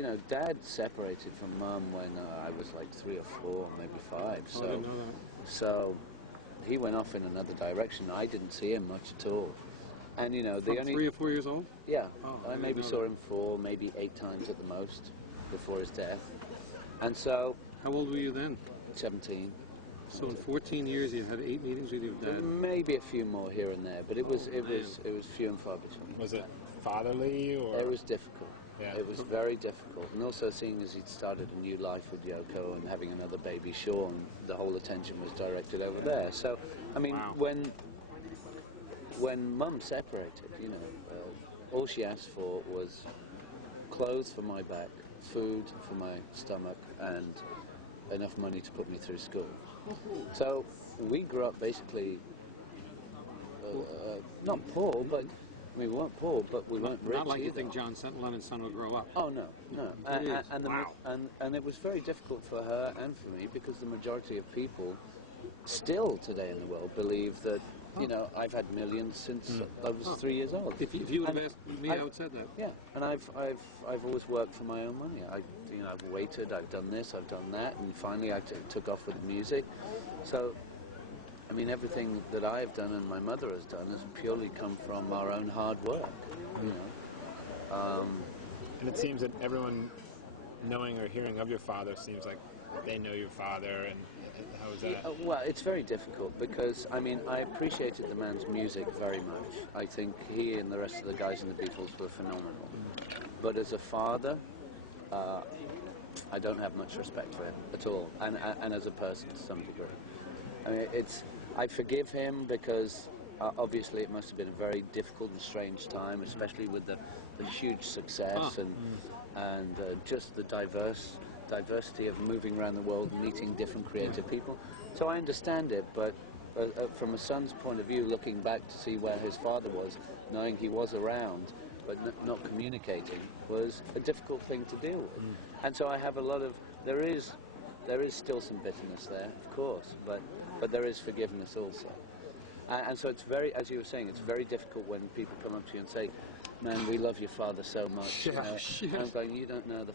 you know, Dad separated from Mum when I was like 3 or 4, maybe 5. So, I didn't know that. So he went off in another direction. I didn't see him much at all. And you know, From 3 or 4 years old? Yeah. Oh, I maybe saw him 4, maybe 8 times at the most before his death. And so. How old were you then? 17. So in 14 years, you had 8 meetings with your dad. Maybe a few more here and there, but it was few and far between. Was it fatherly or? It was difficult. Yeah. It was very difficult, and also seeing as he'd started a new life with Yoko and having another baby, Sean, the whole attention was directed over there. So, I mean, wow. when Mum separated, you know, all she asked for was clothes for my back, food for my stomach, and enough money to put me through school. So we grew up basically not poor, but we weren't poor, but we weren't rich. Not like either. you think John Lennon's son will grow up. Oh no, no. Wow. And it was very difficult for her and for me because the majority of people still today in the world believe that, you know, I've had millions since I was 3 years old. If you would have asked me, I would have said that. Yeah, and I've always worked for my own money. I've waited, I've done this, I've done that, and finally I took off with music. So, I mean, everything that I've done and my mother has done has purely come from our own hard work, you know. And it seems that everyone knowing or hearing of your father seems like they know your father, and how is that? Yeah, well, it's very difficult because, I mean, I appreciated the man's music very much. I think he and the rest of the guys in the Beatles were phenomenal. But as a father, I don't have much respect for him at all, and as a person to some degree. I mean, I forgive him because obviously it must have been a very difficult and strange time, especially with the huge success and just the diversity of moving around the world, meeting different creative people. So I understand it, but from a son's point of view, looking back to see where his father was, knowing he was around, but not communicating, was a difficult thing to deal with. And so I have a lot of, there is still some bitterness there, of course, but there is forgiveness also. And so it's very, as you were saying, it's very difficult when people come up to you and say, man, we love your father so much. You know? And I'm going, you don't know the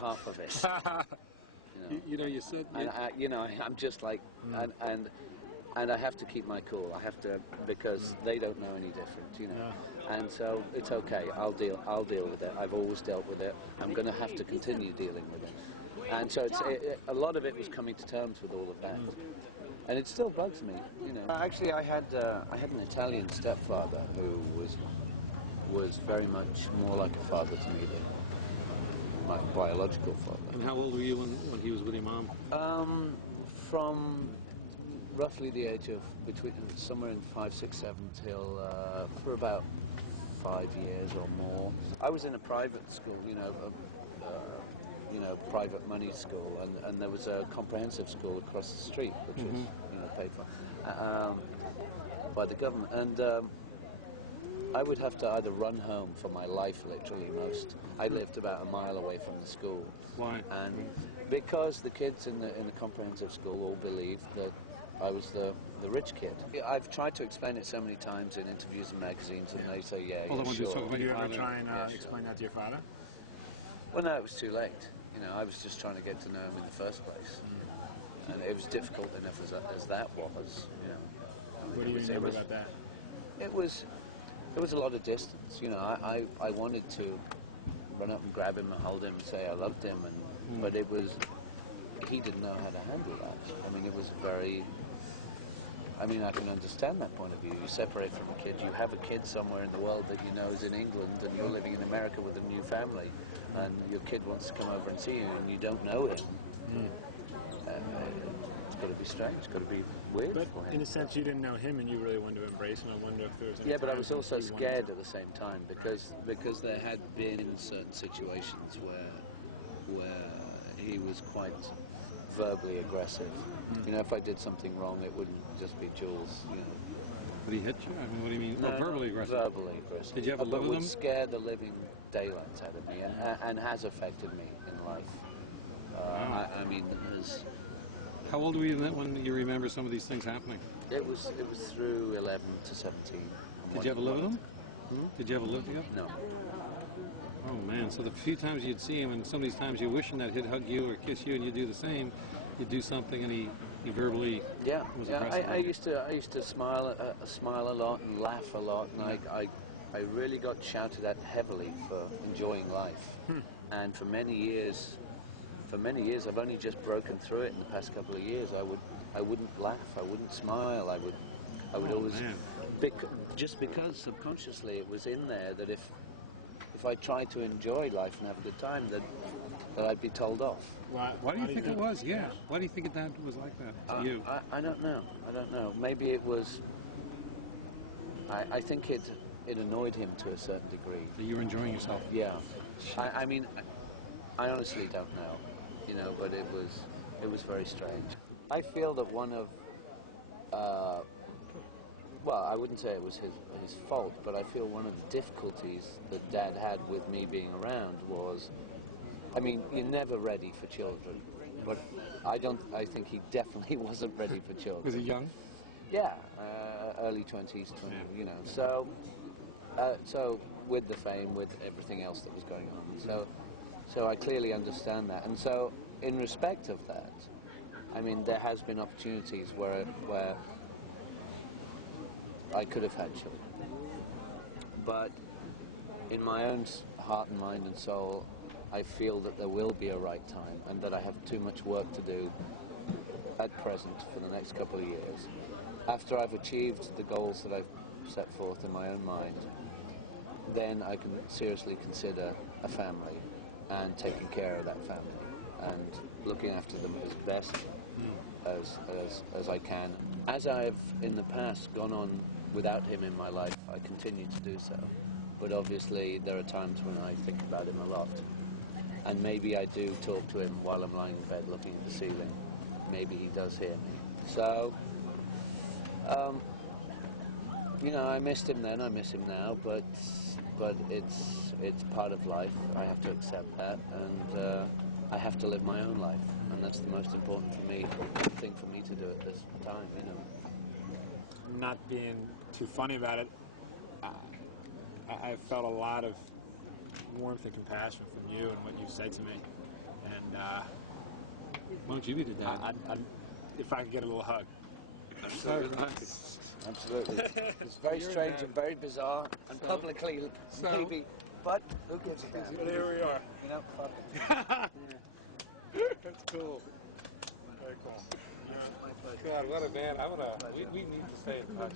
half of it. You said... I'm just like, and I have to keep my cool. I have to, because they don't know any different, you know. And so it's okay. I'll deal with it. I've always dealt with it. I'm going to have to continue dealing with it. And so a lot of it was coming to terms with all of that. And it still bugs me, you know. Actually, I had an Italian stepfather who was very much more like a father to me than my biological father. And how old were you when he was with your mom? From roughly the age of somewhere in 5, 6, 7 till for about 5 years or more. I was in a private school, private money school, and there was a comprehensive school across the street, which was paid for by the government, and I would have to either run home for my life, literally. I lived about a mile away from the school. Why? And because the kids in the comprehensive school all believed that I was the rich kid. I've tried to explain it so many times in interviews and magazines, and they say, yeah, sure. Did you ever try and explain that to your father? Well, no, it was too late. You know, I was just trying to get to know him in the first place, and it was difficult enough as that was. You know, What do you remember about that? It was a lot of distance. You know, I wanted to run up and grab him and hold him and say I loved him, but he didn't know how to handle that. I mean, it was very. I mean, I can understand that point of view. You separate from a kid, you have a kid somewhere in the world that you know is in England, and you're living in America with a new family, and your kid wants to come over and see you, and you don't know him. It's got to be strange, it's got to be weird for him. In a sense, you didn't know him, and you really wanted to embrace him. I wonder if there was any but I was also scared at the same time, because there had been certain situations where he was quite verbally aggressive. You know, if I did something wrong, it wouldn't just be Jules, you know. Did he hit you? I mean, what do you mean? No, verbally aggressive? Verbally aggressive. Did you ever live with him? It would scare the living daylights out of me, and has affected me in life. Wow. I mean, how old were you when you remember some of these things happening? It was through 11 to 17. Did you ever live with him? Did you ever live together? No. Oh man, so the few times you'd see him, and some of these times you're wishing that he'd hug you or kiss you, and you'd do the same. You'd do something, and he verbally was aggressive. I used to smile a lot and laugh a lot, and I really got shouted at heavily for enjoying life. And for many years, I've only just broken through it in the past couple of years. I wouldn't laugh, I wouldn't smile, I would always, just because subconsciously it was in there that if I tried to enjoy life and have a good time, that I'd be told off. Why do you think it was? Yeah. Why do you think that was like that to you? I don't know. I don't know. Maybe it was. I think it annoyed him to a certain degree. That you were enjoying yourself. Yeah. I mean, I honestly don't know. You know, but it was very strange. I feel that one of well, I wouldn't say it was his fault, but I feel one of the difficulties that Dad had with me being around was, I mean, you're never ready for children, but I think he definitely wasn't ready for children. Was he young? Yeah, early 20s, you know. So, so with the fame, with everything else that was going on, so I clearly understand that, and so in respect of that, I mean, there has been opportunities where I could have had children, but in my own heart and mind and soul, I feel that there will be a right time, and that I have too much work to do at present for the next couple of years. After I've achieved the goals that I've set forth in my own mind, then I can seriously consider a family and taking care of that family and looking after them as best as I can. As I've in the past gone on without him in my life, I continue to do so. But obviously there are times when I think about him a lot. And maybe I do talk to him while I'm lying in bed looking at the ceiling. Maybe he does hear me. So, you know, I missed him then, I miss him now, but it's part of life. I have to accept that, and I have to live my own life, and that's the most important thing for me to do at this time, you know. Not being too funny about it, I felt a lot of warmth and compassion from you and what you said to me, and Why don't you be the dad? if I could get a little hug. Absolutely. It's very strange and very bizarre, and publicly maybe, but who gives a damn? But here we are. You know, fuck it. That's cool. Very cool. God, what a band. We need to stay in touch.